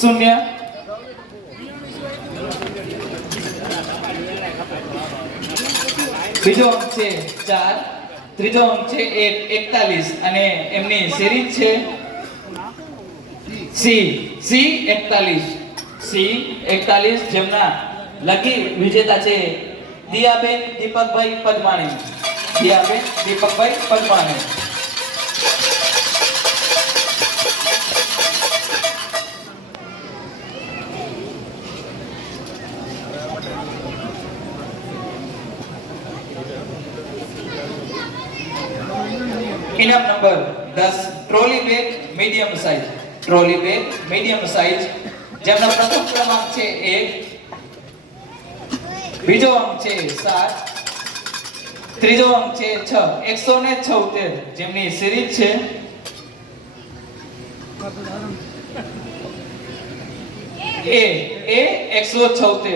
શૂન્ય. બીજો અંક છે 4, ત્રીજો અંક છે 1, 41 અને એમની સિરીઝ છે C41 જેમના લકી વિજેતા છે દિયાબેન દીપકભાઈ પદમાણી. દિયાબેન દીપકભાઈ પદમાણી. ઇનામ number 10 trolley bag medium size. Trolley bag medium size જેમનો પ્રથમ ક્રમાંક છે 1, બીજો અંક છે 7, ત્રીજો અંક છે 6, 176 જેમની સિરીઝ છે A 176.